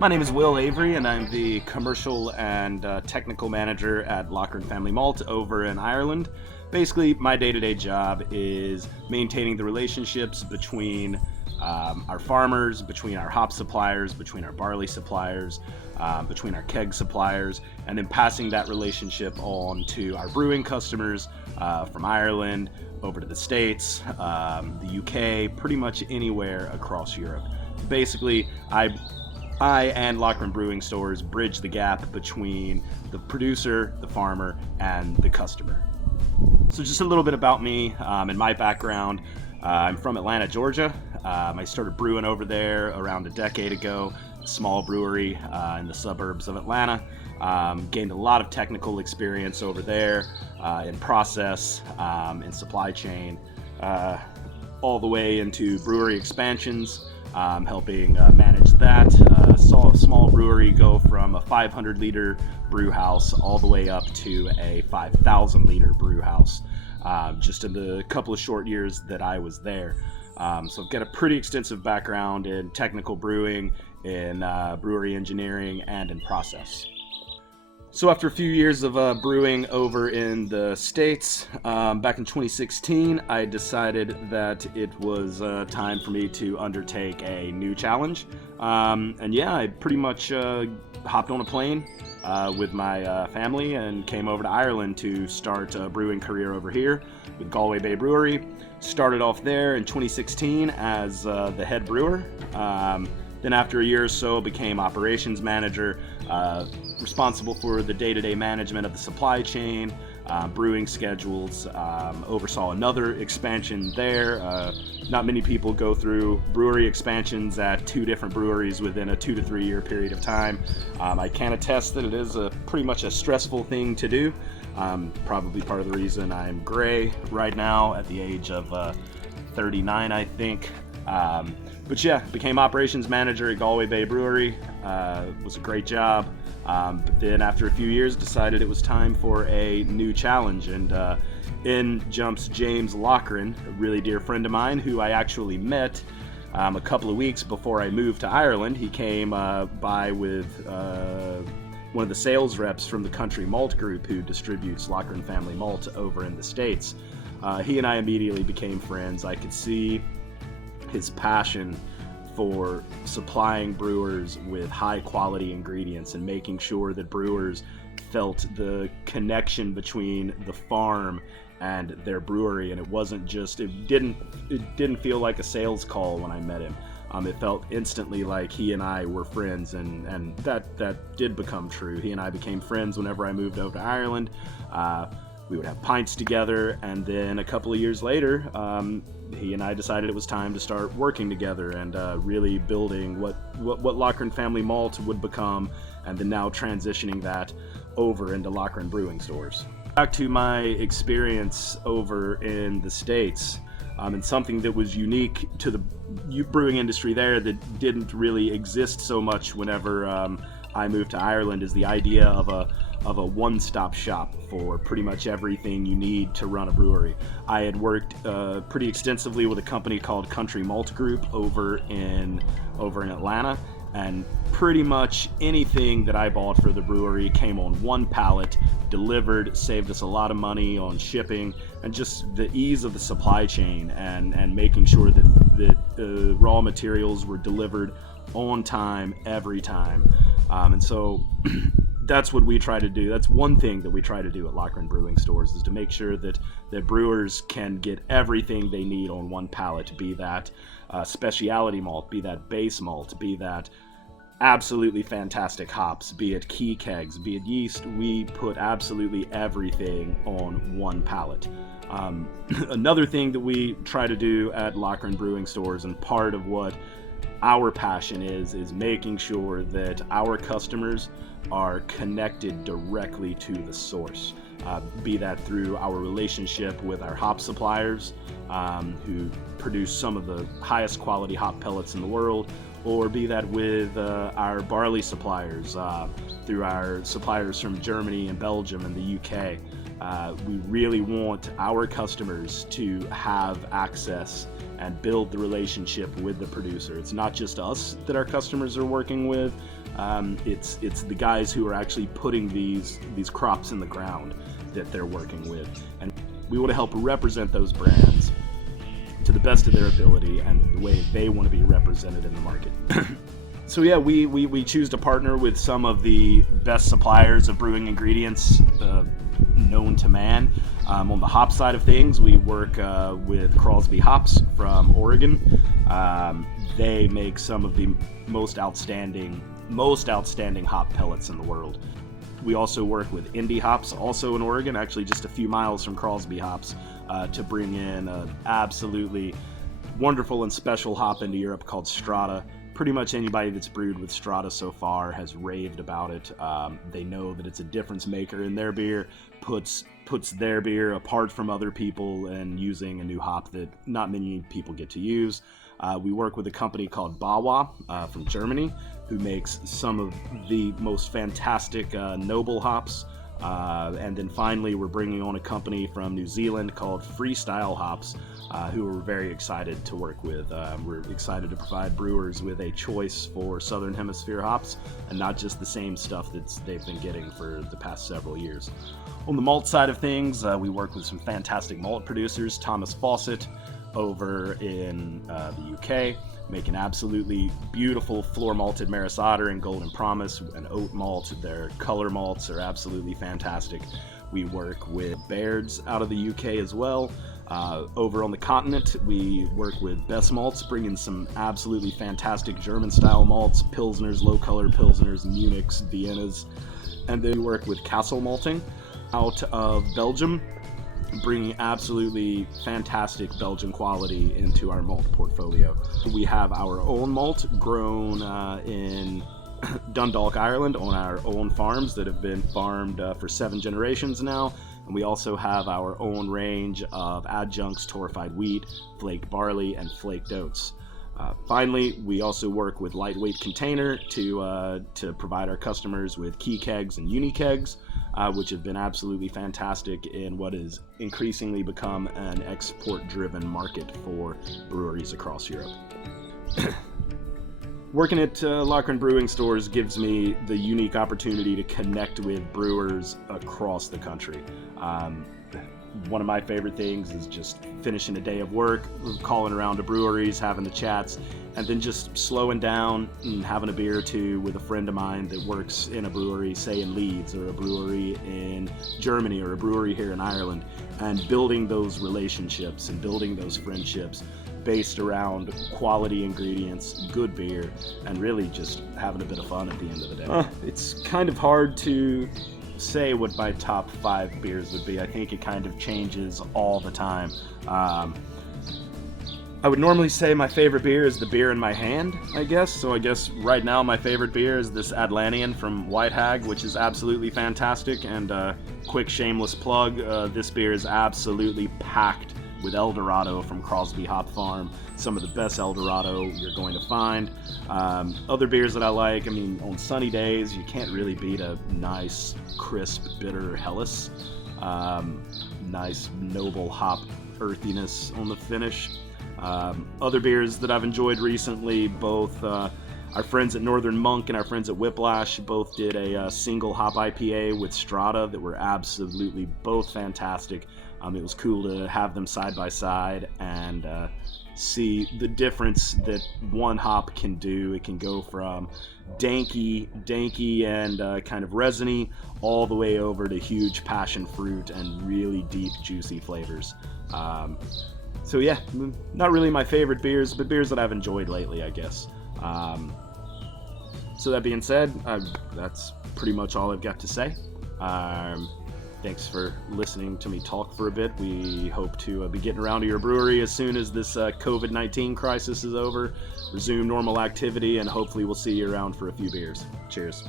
My name is Will Avery, and I'm the commercial and technical manager at Loughran Family Malt over in Ireland. Basically, my day-to-day job is maintaining the relationships between our farmers, between our hop suppliers, between our barley suppliers, between our keg suppliers, and then passing that relationship on to our brewing customers from Ireland over to the States, the UK, pretty much anywhere across Europe. Basically, I and Loughran Brewing Stores bridge the gap between the producer, the farmer, and the customer. So just a little bit about me and my background. I'm from Atlanta, Georgia. I started brewing over there around a decade ago, a small brewery in the suburbs of Atlanta. Gained a lot of technical experience over there in process, in supply chain, all the way into brewery expansions, helping manage that. Saw a small brewery go from a 500 liter brew house all the way up to a 5,000 liter brew house just in the couple of short years that I was there. So I've got a pretty extensive background in technical brewing, in brewery engineering, and in process. So after a few years of brewing over in the States, back in 2016, I decided that it was time for me to undertake a new challenge. And yeah, I pretty much hopped on a plane with my family and came over to Ireland to start a brewing career over here with Galway Bay Brewery. Started off there in 2016 as the head brewer. Then after a year or so, became operations manager, responsible for the day-to-day management of the supply chain, brewing schedules, oversaw another expansion there. Not many people go through brewery expansions at two different breweries within a 2 to 3 year period of time. I can attest that it is pretty much a stressful thing to do. Probably part of the reason I'm gray right now at the age of 39, I think. But yeah, became operations manager at Galway Bay Brewery. Was a great job. But then after a few years, decided it was time for a new challenge. And in jumps James Loughran, a really dear friend of mine who I actually met a couple of weeks before I moved to Ireland. He came by with one of the sales reps from the Country Malt Group who distributes Loughran Family Malt over in the States. He and I immediately became friends. I could see his passion for supplying brewers with high quality ingredients and making sure that brewers felt the connection between the farm and their brewery, and it didn't feel like a sales call when I met him. It felt instantly like he and I were friends, and that did become true. He and I became friends whenever I moved over to Ireland. We would have pints together, and then a couple of years later, he and I decided it was time to start working together and really building what Loughran Family Malt would become, and then now transitioning that over into Loughran Brewing Stores. Back to my experience over in the States, and something that was unique to the brewing industry there that didn't really exist so much whenever I moved to Ireland is the idea of a one-stop shop for pretty much everything you need to run a brewery. I had worked pretty extensively with a company called Country Malt Group over in Atlanta, and pretty much anything that I bought for the brewery came on one pallet, delivered, saved us a lot of money on shipping, and just the ease of the supply chain and making sure that the raw materials were delivered on time every time. And so that's what we try to do. That's one thing that we try to do at Loughran Brewing Stores, is to make sure that brewers can get everything they need on one pallet, be that specialty malt, be that base malt, be that absolutely fantastic hops, be it key kegs, be it yeast. We put absolutely everything on one pallet. Another thing that we try to do at Loughran Brewing Stores, and part of what our passion is making sure that our customers are connected directly to the source, be that through our relationship with our hop suppliers who produce some of the highest quality hop pellets in the world, or be that with our barley suppliers, through our suppliers from Germany and Belgium and the UK. We really want our customers to have access and build the relationship with the producer. It's not just us that our customers are working with. It's the guys who are actually putting these crops in the ground that they're working with, and we want to help represent those brands to the best of their ability and the way they want to be represented in the market. So yeah, we choose to partner with some of the best suppliers of brewing ingredients known to man. On the hop side of things, we work with Crosby Hops from Oregon. They make some of the most outstanding hop pellets in the world. We also work with Indie Hops, also in Oregon, actually just a few miles from Crosby Hops, to bring in an absolutely wonderful and special hop into Europe called Strata. Pretty much anybody that's brewed with Strata so far has raved about it. They know that it's a difference maker in their beer, puts their beer apart from other people, and using a new hop that not many people get to use. We work with a company called Bawa from Germany, who makes some of the most fantastic noble hops. And then finally, we're bringing on a company from New Zealand called Freestyle Hops, who we're very excited to work with. We're excited to provide brewers with a choice for Southern Hemisphere hops, and not just the same stuff that they've been getting for the past several years. On the malt side of things, we work with some fantastic malt producers. Thomas Fawcett over in the UK, making absolutely beautiful floor malted Maris Otter and Golden Promise and oat malt. Their color malts are absolutely fantastic. We work with Baird's out of the UK as well. Over on the continent, we work with Best Malts, bringing some absolutely fantastic German-style malts, Pilsners, low-color Pilsners, Munichs, Viennas. And then we work with Castle Malting out of Belgium, bringing absolutely fantastic Belgian quality into our malt portfolio. We have our own malt grown in Dundalk, Ireland, on our own farms that have been farmed for 7 generations now. And we also have our own range of adjuncts, torrefied wheat, flaked barley, and flaked oats. Finally, we also work with Lightweight Container to provide our customers with key kegs and uni kegs, which have been absolutely fantastic in what has increasingly become an export-driven market for breweries across Europe. Working at Loughran Brewing Stores gives me the unique opportunity to connect with brewers across the country. One of my favorite things is just finishing a day of work, calling around to breweries, having the chats, and then just slowing down and having a beer or two with a friend of mine that works in a brewery, say in Leeds, or a brewery in Germany, or a brewery here in Ireland, and building those relationships and building those friendships based around quality ingredients, good beer, and really just having a bit of fun at the end of the day. It's kind of hard to say what my top 5 beers would be. I think it kind of changes all the time. I would normally say my favorite beer is the beer in my hand, I guess. So I guess right now my favorite beer is this Atlantean from White Hag, which is absolutely fantastic. And quick shameless plug, this beer is absolutely packed with El Dorado from Crosby Hop Farm. Some of the best El Dorado you're going to find. Other beers that I like, I mean, on sunny days, you can't really beat a nice, crisp, bitter Helles. Nice, noble hop earthiness on the finish. Other beers that I've enjoyed recently, both our friends at Northern Monk and our friends at Whiplash both did a single hop IPA with Strata that were absolutely both fantastic. It was cool to have them side by side and see the difference that one hop can do. It can go from danky and kind of resiny all the way over to huge passion fruit and really deep, juicy flavors. So yeah, not really my favorite beers, but beers that I've enjoyed lately, I guess. So that being said, that's pretty much all I've got to say. Thanks for listening to me talk for a bit. We hope to be getting around to your brewery as soon as this COVID-19 crisis is over, resume normal activity, and hopefully we'll see you around for a few beers. Cheers.